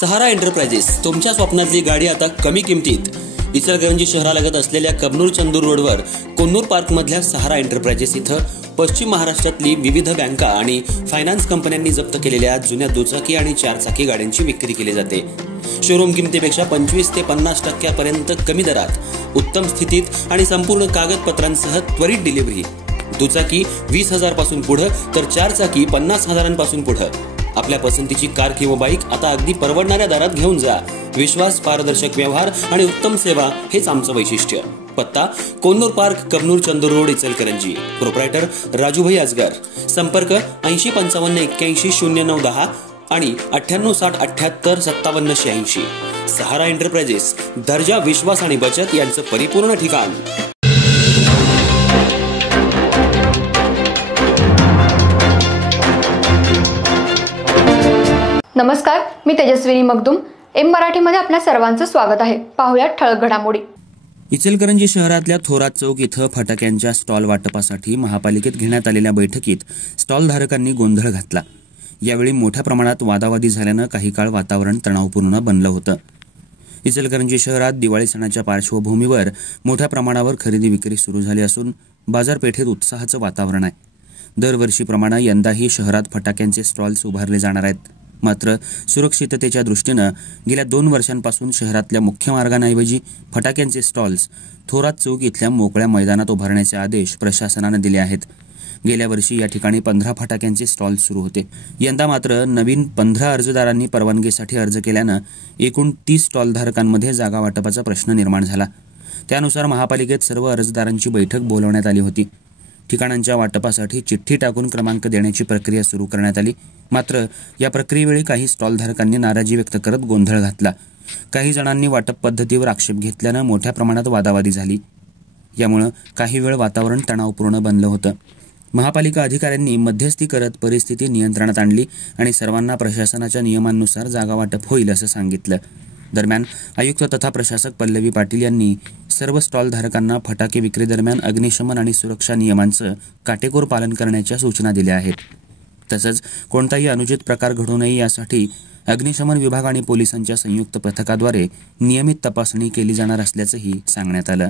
सहारा enterprises, तुमच्या स्वप्नातली गाडी आता कमी किमतीत। इचलकरंजी शहरालगत असलेल्या कबनूर चंदूर रोडवर कोन्नूर पार्क मधल्या सहारा एंटरप्राइजेस इथं पश्चिम महाराष्ट्रातली विविध बँका आणि फायनान्स कंपन्यांनी जप्त केलेल्या जुन्या दुचाकी आणि चारचाकी गाड्यांची विक्री केली जाते। शोरूम किमतीपेक्षा 25 ते 50% पर्यंत कमी दरात, उत्तम स्थितीत आणि संपूर्ण कागदपत्रांसह त्वरित डिलिव्हरी। दुचाकी 20,000 पासून पुढे तर चारचाकी 50,000 पासून पुढे। आपल्या पसंतीची कार किंवा बाईक आता अगदी परवडणाऱ्या दरात घेऊन जा। विश्वास, पारदर्शक व्यवहार आणि उत्तम सेवा हेच आमचं वैशिष्ट्य। पत्ता Konnur park, Kabnur Chandur road, Ichalkaranji. Proprietor Rajubhai Ajgar. संपर्क 8055810910 आणि 9860785786। सहारा एंटरप्राइजेस, दर्जा, विश्वास आणि बचत यांचं परिपूर्ण ठिकाण। नमस्कार, मी तेजस्विनी मगदूम। एम मराठीमध्ये आपल्या सर्वांचं स्वागत आहे। पाहूया ठळक घडामोडी। इचलकरंजी शहरातल्या थोरात चौक इथं फटाक्यांच्या स्टॉल वाटपासाठी महापालिकेत घेण्यात आलेल्या बैठकीत स्टॉल धारकांनी गोंधळ घातला। यावेळी मोठ्या प्रमाणात वादावादी झाल्यानं काही काळ वातावरण तणावपूर्ण बनलं होतं। इचलकरंजी शहरात दिवाळी सणाच्या पार्श्वभूमीवर मोठ्या प्रमाणावर खरेदी विक्री सुरू झाली असून बाजारपेठेत उत्साहाचं वातावरण आहे। दरवर्षीप्रमाणे यंदाही शहरात फटाक्यांचे स्टॉल्स उभारले जाणार आहेत। मात्र सुरक्षिततेच्या दृष्टीनं गेल्या 2 वर्षांपासून शहरातल्या मुख्य मार्गांऐवजी फटाक्यांचे स्टॉल्स थोरात चौक इथल्या मोकळ्या मैदानात उभारण्याचे आदेश प्रशासनानं दिले आहेत। गेल्या वर्षी या ठिकाणी 15 फटाक्यांचे स्टॉल्स सुरू होते। यंदा मात्र नवीन 15 अर्जदारांनी परवानगीसाठी अर्ज केल्यानं एकूण 30 स्टॉलधारकांमध्ये जागा वाटपाचा प्रश्न निर्माण झाला। त्यानुसार महापालिकेत सर्व अर्जदारांची बैठक बोलवण्यात आली होती। ठिकाणांच्या वाटपासाठी चिठ्ठी टाकून क्रमांक देण्याची प्रक्रिया सुरू करण्यात आली। मात्र या प्रक्रियेवेळी काही स्टॉलधारकांनी नाराजी व्यक्त करत गोंधळ घातला। काही जणांनी वाटप पद्धतीवर आक्षेप घेतल्यानं मोठ्या प्रमाणात वादावादी झाली। यामुळे काही वेळ वातावरण तणावपूर्ण बनलं होतं। महापालिका अधिकाऱ्यांनी मध्यस्थी करत परिस्थिती नियंत्रणात आणली आणि सर्वांना प्रशासनाच्या नियमांनुसार जागा वाटप होईल असं सांगितलं। दरम्यान आयुक्त तथा प्रशासक पल्लवी पाटील यांनी सर्व स्टॉलधारकांना फटाके विक्री दरम्यान अग्निशमन आणि सुरक्षा नियमांचं काटेकोर पालन करण्याच्या सूचना दिल्या आहेत। तसंच कोणताही अनुचित प्रकार घडू नये यासाठी अग्निशमन विभाग आणि पोलिसांच्या संयुक्त पथकाद्वारे नियमित तपासणी केली जाणार असल्याचंही सांगण्यात आलं।